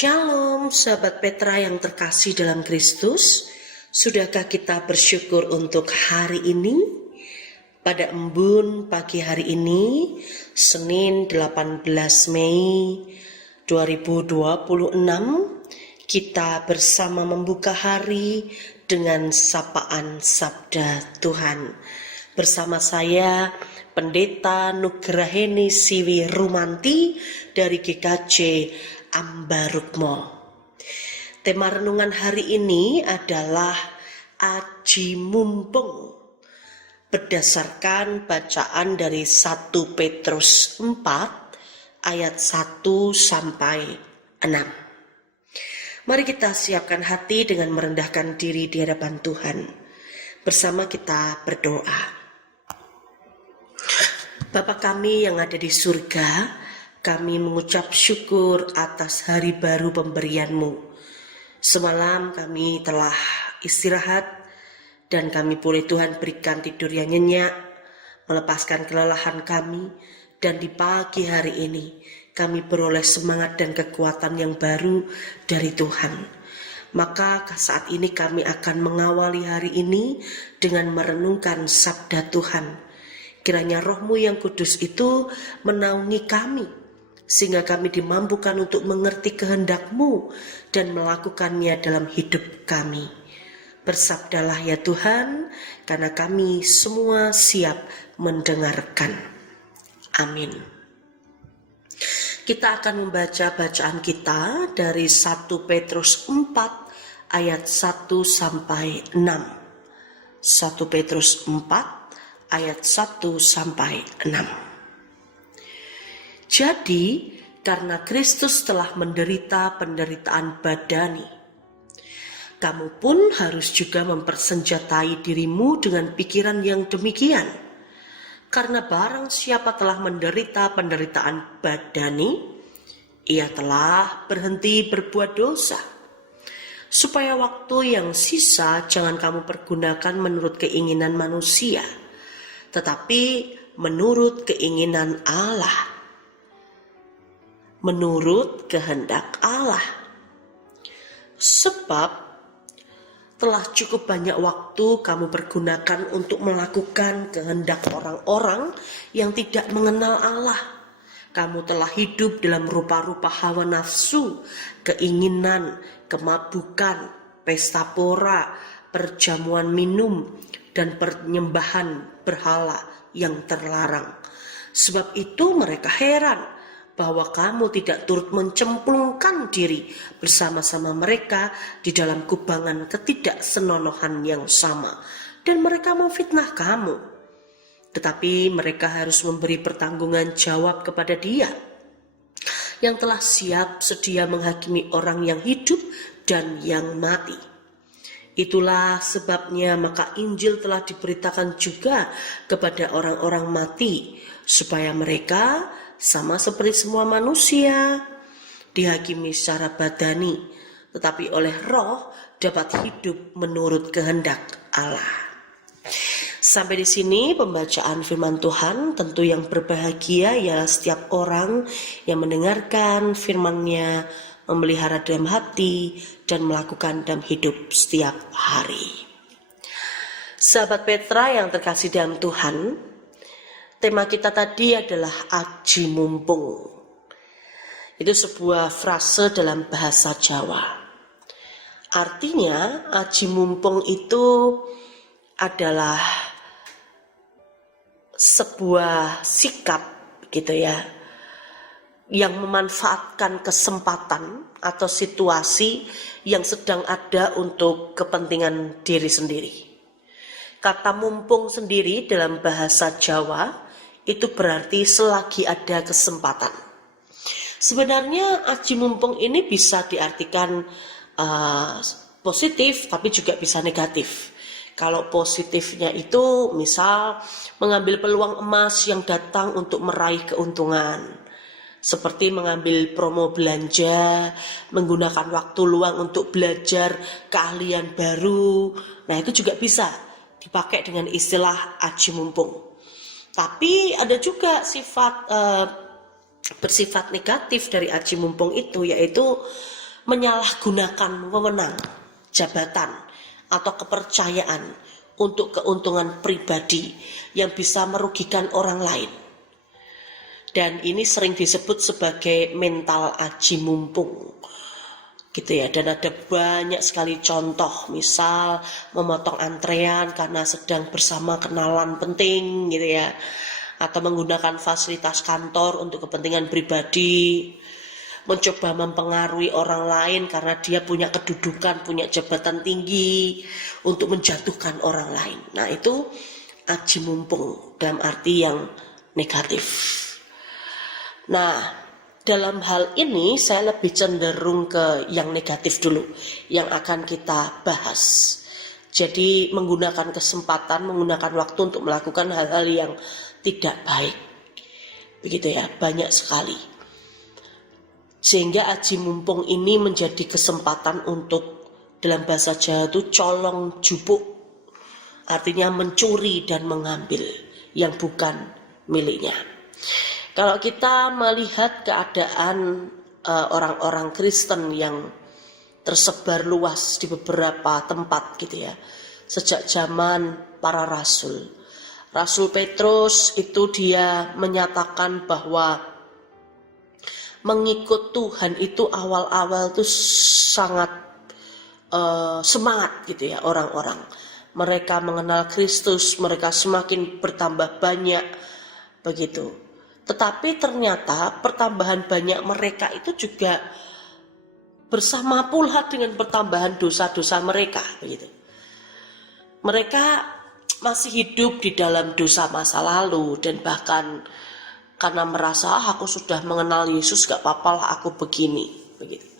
Shalom sahabat Petra yang terkasih dalam Kristus. Sudahkah kita bersyukur untuk hari ini? Pada embun pagi hari ini, Senin 18 Mei 2026, kita bersama membuka hari dengan sapaan Sabda Tuhan. Bersama saya, Pendeta Nugraheni Siwi Rumanti dari GKJ Ambarukmo. Tema renungan hari ini adalah Aji Mumpung, berdasarkan bacaan dari 1 Petrus 4 ayat 1 sampai 6. Mari kita siapkan hati dengan merendahkan diri di hadapan Tuhan. Bersama kita berdoa. Bapa kami yang ada di surga, kami mengucap syukur atas hari baru pemberian-Mu. Semalam kami telah istirahat dan kami boleh Tuhan berikan tidur yang nyenyak, melepaskan kelelahan kami, dan di pagi hari ini kami beroleh semangat dan kekuatan yang baru dari Tuhan. Maka saat ini kami akan mengawali hari ini dengan merenungkan sabda Tuhan. Kiranya Roh-Mu yang kudus itu menaungi kami, sehingga kami dimampukan untuk mengerti kehendak-Mu dan melakukannya dalam hidup kami. Bersabdalah ya Tuhan, karena kami semua siap mendengarkan. Amin. Kita akan membaca bacaan kita dari 1 Petrus 4 ayat 1 sampai 6. 1 Petrus 4 ayat 1 sampai 6. Jadi, karena Kristus telah menderita penderitaan badani, kamu pun harus juga mempersenjatai dirimu dengan pikiran yang demikian. Karena barang siapa telah menderita penderitaan badani, ia telah berhenti berbuat dosa. Supaya waktu yang sisa jangan kamu pergunakan menurut keinginan manusia, tetapi menurut keinginan Allah, menurut kehendak Allah. Sebab telah cukup banyak waktu kamu pergunakan untuk melakukan kehendak orang-orang yang tidak mengenal Allah. Kamu telah hidup dalam rupa-rupa hawa nafsu, keinginan, kemabukan, pesta pora, perjamuan minum, dan penyembahan berhala yang terlarang. Sebab itu mereka heran bahwa kamu tidak turut mencemplungkan diri bersama-sama mereka di dalam kubangan ketidaksenonohan yang sama, dan mereka memfitnah kamu. Tetapi mereka harus memberi pertanggungan jawab kepada Dia yang telah siap sedia menghakimi orang yang hidup dan yang mati. Itulah sebabnya maka Injil telah diberitakan juga kepada orang-orang mati, supaya mereka sama seperti semua manusia dihakimi secara badani, tetapi oleh Roh dapat hidup menurut kehendak Allah. Sampai di sini pembacaan firman Tuhan. Tentu yang berbahagia ya setiap orang yang mendengarkan firman-Nya, memelihara dalam hati, dan melakukan dalam hidup setiap hari. Sahabat Petra yang terkasih dalam Tuhan, tema kita tadi adalah Aji Mumpung. Itu sebuah frase dalam bahasa Jawa. Artinya Aji Mumpung itu adalah sebuah sikap gitu ya, yang memanfaatkan kesempatan atau situasi yang sedang ada untuk kepentingan diri sendiri. Kata mumpung sendiri dalam bahasa Jawa itu berarti selagi ada kesempatan. Sebenarnya aji mumpung ini bisa diartikan positif, tapi juga bisa negatif. Kalau positifnya itu misal mengambil peluang emas yang datang untuk meraih keuntungan, seperti mengambil promo belanja, menggunakan waktu luang untuk belajar keahlian baru. Nah, itu juga bisa dipakai dengan istilah aji mumpung. Tapi ada juga sifat bersifat negatif dari aji mumpung itu, yaitu menyalahgunakan wewenang, jabatan, atau kepercayaan untuk keuntungan pribadi yang bisa merugikan orang lain. Dan ini sering disebut sebagai mental aji mumpung, gitu ya. Dan ada banyak sekali contoh, misal memotong antrean karena sedang bersama kenalan penting, gitu ya, atau menggunakan fasilitas kantor untuk kepentingan pribadi, mencoba mempengaruhi orang lain karena dia punya kedudukan, punya jabatan tinggi untuk menjatuhkan orang lain. Nah, itu aji mumpung dalam arti yang negatif. Nah, dalam hal ini saya lebih cenderung ke yang negatif dulu yang akan kita bahas. Jadi menggunakan kesempatan, menggunakan waktu untuk melakukan hal-hal yang tidak baik. Begitu ya, banyak sekali. Sehingga aji mumpung ini menjadi kesempatan untuk, dalam bahasa Jawa itu colong jupuk, artinya mencuri dan mengambil yang bukan miliknya. Kalau kita melihat keadaan orang-orang Kristen yang tersebar luas di beberapa tempat, gitu ya, sejak zaman para rasul. Rasul Petrus itu dia menyatakan bahwa mengikut Tuhan itu awal-awal tuh sangat semangat, gitu ya, orang-orang. Mereka mengenal Kristus, mereka semakin bertambah banyak, begitu. Tetapi ternyata pertambahan banyak mereka itu juga bersama pula dengan pertambahan dosa-dosa mereka, begitu. Mereka masih hidup di dalam dosa masa lalu dan bahkan karena merasa aku sudah mengenal Yesus, gak apa-apa lah aku begini, begitu.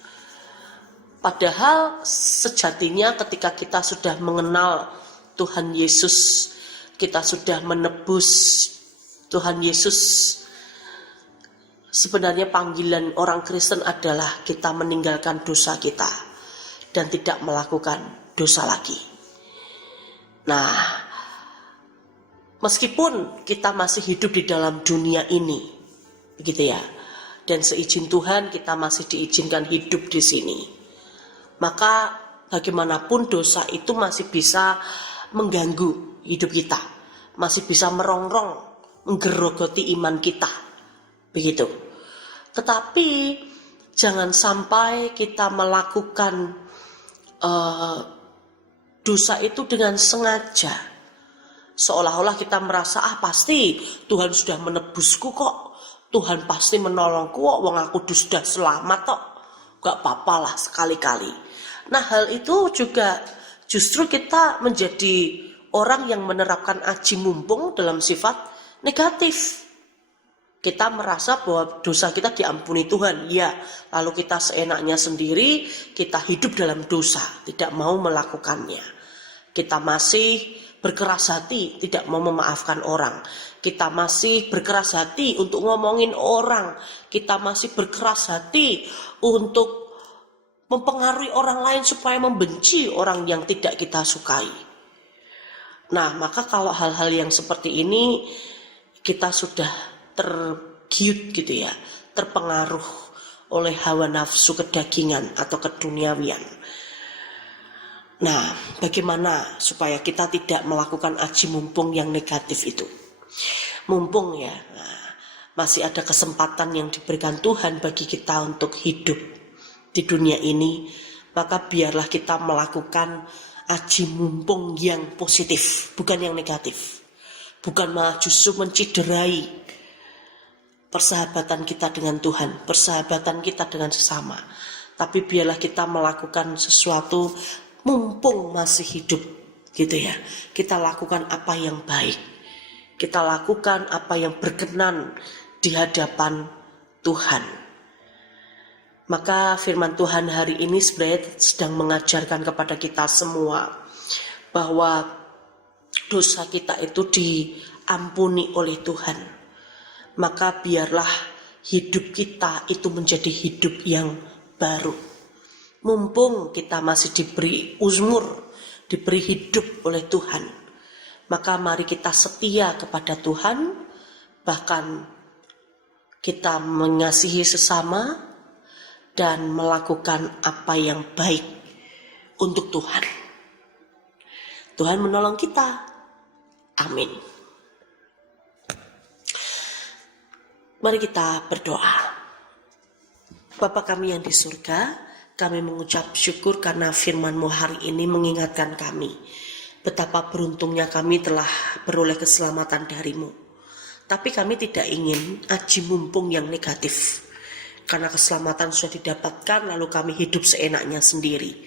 Padahal sejatinya ketika kita sudah mengenal Tuhan Yesus, kita sudah menebus Tuhan Yesus, sebenarnya panggilan orang Kristen adalah kita meninggalkan dosa kita dan tidak melakukan dosa lagi. Nah, meskipun kita masih hidup di dalam dunia ini, begitu ya, dan seizin Tuhan kita masih diizinkan hidup di sini, maka bagaimanapun dosa itu masih bisa mengganggu hidup kita, masih bisa merongrong, menggerogoti iman kita, begitu. Tetapi jangan sampai kita melakukan dosa itu dengan sengaja, seolah-olah kita merasa pasti Tuhan sudah menebusku kok, Tuhan pasti menolongku kok, wong aku sudah selamat kok, gak apa-apa lah sekali-kali. Nah, hal itu juga justru kita menjadi orang yang menerapkan aji mumpung dalam sifat negatif. Kita merasa bahwa dosa kita diampuni Tuhan, ya, lalu kita seenaknya sendiri, kita hidup dalam dosa, tidak mau melakukannya. Kita masih berkeras hati, tidak mau memaafkan orang. Kita masih berkeras hati untuk ngomongin orang. Kita masih berkeras hati untuk mempengaruhi orang lain supaya membenci orang yang tidak kita sukai. Nah, maka kalau hal-hal yang seperti ini kita sudah tergiut, gitu ya, terpengaruh oleh hawa nafsu kedagingan atau keduniawian. Nah, bagaimana supaya kita tidak melakukan aji mumpung yang negatif itu? Mumpung ya, masih ada kesempatan yang diberikan Tuhan bagi kita untuk hidup di dunia ini, maka biarlah kita melakukan aji mumpung yang positif, bukan yang negatif. Bukan malah justru menciderai persahabatan kita dengan Tuhan, persahabatan kita dengan sesama. Tapi biarlah kita melakukan sesuatu mumpung masih hidup, gitu ya. Kita lakukan apa yang baik, kita lakukan apa yang berkenan di hadapan Tuhan. Maka firman Tuhan hari ini sebenarnya sedang mengajarkan kepada kita semua bahwa dosa kita itu diampuni oleh Tuhan. Maka biarlah hidup kita itu menjadi hidup yang baru. Mumpung kita masih diberi umur, diberi hidup oleh Tuhan, maka mari kita setia kepada Tuhan, bahkan kita mengasihi sesama, dan melakukan apa yang baik untuk Tuhan. Tuhan menolong kita. Amin. Mari kita berdoa. Bapa kami yang di surga, kami mengucap syukur karena firman-Mu hari ini mengingatkan kami betapa beruntungnya kami telah beroleh keselamatan dari-Mu. Tapi kami tidak ingin aji mumpung yang negatif. Karena keselamatan sudah didapatkan lalu kami hidup seenaknya sendiri.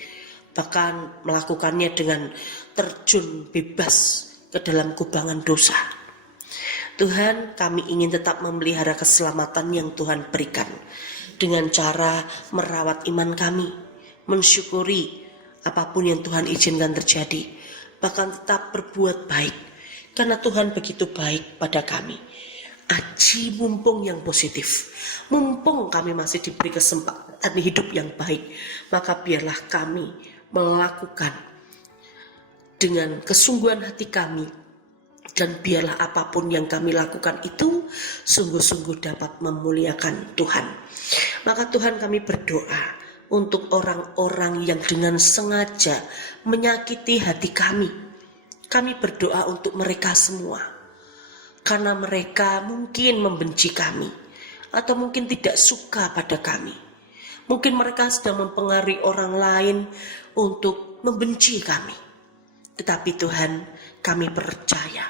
Bahkan melakukannya dengan terjun bebas ke dalam kubangan dosa. Tuhan, kami ingin tetap memelihara keselamatan yang Tuhan berikan dengan cara merawat iman kami, mensyukuri apapun yang Tuhan izinkan terjadi, bahkan tetap berbuat baik karena Tuhan begitu baik pada kami. Aji mumpung yang positif, mumpung kami masih diberi kesempatan hidup yang baik, maka biarlah kami melakukan dengan kesungguhan hati kami, dan biarlah apapun yang kami lakukan itu sungguh-sungguh dapat memuliakan Tuhan. Maka Tuhan, kami berdoa untuk orang-orang yang dengan sengaja menyakiti hati kami. Kami berdoa untuk mereka semua, karena mereka mungkin membenci kami, atau mungkin tidak suka pada kami. Mungkin mereka sedang mempengaruhi orang lain untuk membenci kami. Tetapi Tuhan, kami percaya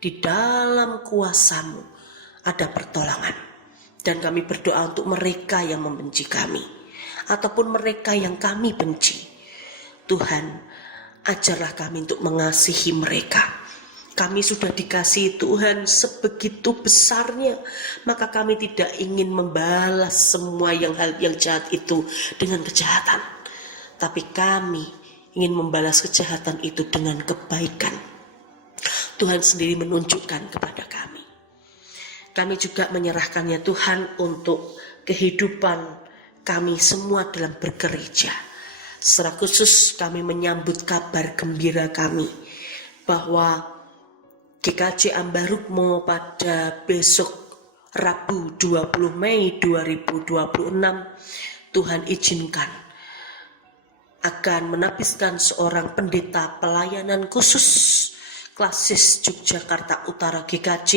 di dalam kuasa-Mu ada pertolongan. Dan kami berdoa untuk mereka yang membenci kami, ataupun mereka yang kami benci. Tuhan, ajarlah kami untuk mengasihi mereka. Kami sudah dikasihi Tuhan sebegitu besarnya, maka kami tidak ingin membalas semua hal yang jahat itu dengan kejahatan. Tapi kami ingin membalas kejahatan itu dengan kebaikan. Tuhan sendiri menunjukkan kepada kami. Kami juga menyerahkannya Tuhan untuk kehidupan kami semua dalam bergereja. Secara khusus kami menyambut kabar gembira kami bahwa GKJ Ambarukmo pada besok Rabu 20 Mei 2026 Tuhan izinkan akan menapiskan seorang pendeta pelayanan khusus Klasis Yogyakarta Utara GKJ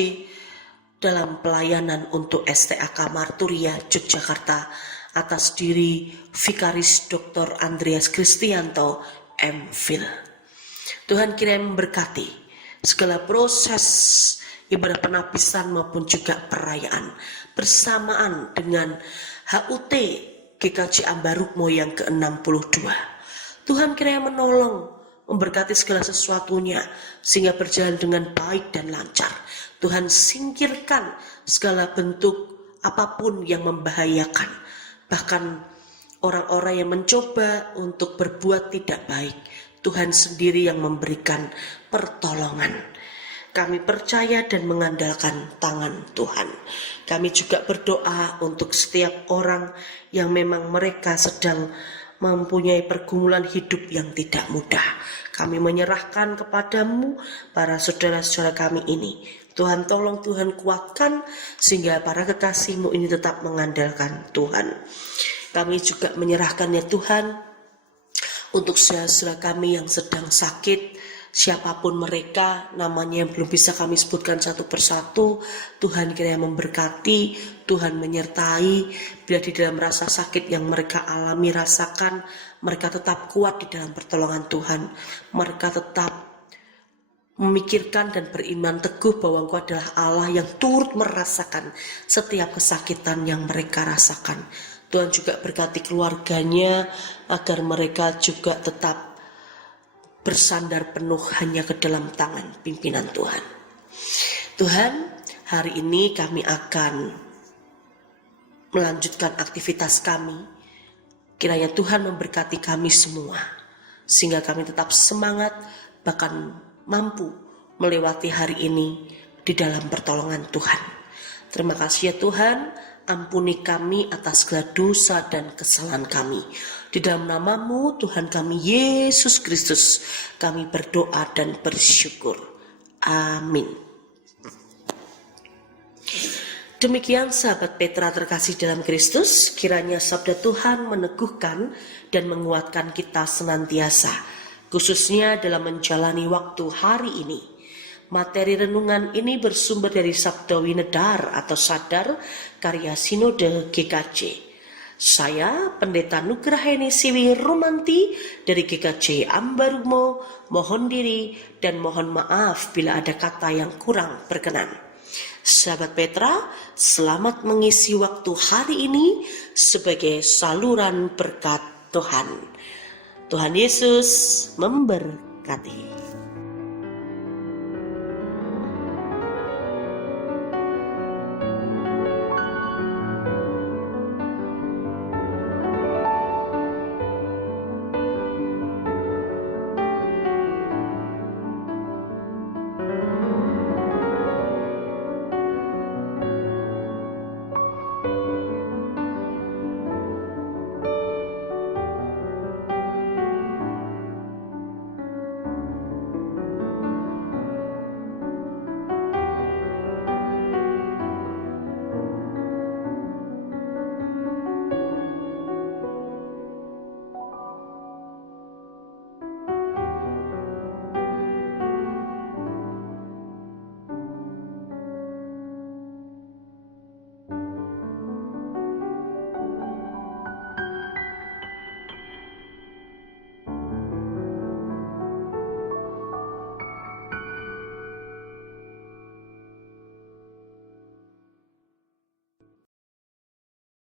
dalam pelayanan untuk STAK Marturia Yogyakarta atas diri Vikaris Dr. Andreas Kristianto MPhil. Tuhan kiranya memberkati segala proses ibadah penapisan maupun juga perayaan bersamaan dengan HUT GKJ Ambarukmo yang ke-62. Tuhan kiranya menolong, memberkati segala sesuatunya sehingga berjalan dengan baik dan lancar. Tuhan singkirkan segala bentuk apapun yang membahayakan, bahkan orang-orang yang mencoba untuk berbuat tidak baik. Tuhan sendiri yang memberikan pertolongan. Kami percaya dan mengandalkan tangan Tuhan. Kami juga berdoa untuk setiap orang yang memang mereka sedang mempunyai pergumulan hidup yang tidak mudah. Kami menyerahkan kepadamu para saudara-saudara kami ini. Tuhan tolong, Tuhan kuatkan sehingga para kekasih-Mu ini tetap mengandalkan Tuhan. Kami juga menyerahkannya Tuhan untuk saudara-saudara kami yang sedang sakit, siapapun mereka, namanya yang belum bisa kami sebutkan satu persatu. Tuhan kiranya memberkati, Tuhan menyertai, bila di dalam rasa sakit yang mereka alami rasakan, mereka tetap kuat di dalam pertolongan Tuhan. Mereka tetap memikirkan dan beriman teguh bahwa Engkau adalah Allah yang turut merasakan setiap kesakitan yang mereka rasakan. Tuhan juga berkati keluarganya agar mereka juga tetap bersandar penuh hanya ke dalam tangan pimpinan Tuhan. Tuhan, hari ini kami akan melanjutkan aktivitas kami. Kiranya Tuhan memberkati kami semua sehingga kami tetap semangat, bahkan mampu melewati hari ini di dalam pertolongan Tuhan. Terima kasih ya Tuhan, ampuni kami atas segala dosa dan kesalahan kami. Di dalam nama-Mu Tuhan kami Yesus Kristus, kami berdoa dan bersyukur. Amin. Demikian sahabat Petra terkasih dalam Kristus, kiranya sabda Tuhan meneguhkan dan menguatkan kita senantiasa, khususnya dalam menjalani waktu hari ini. Materi renungan ini bersumber dari Sabda Winedar atau Sadar karya Sinode GKJ. Saya Pendeta Nugraheni Siwi Rumanti dari GKJ Ambarumo, mohon diri dan mohon maaf bila ada kata yang kurang berkenan. Sahabat Petra, selamat mengisi waktu hari ini sebagai saluran berkat Tuhan. Tuhan Yesus memberkati.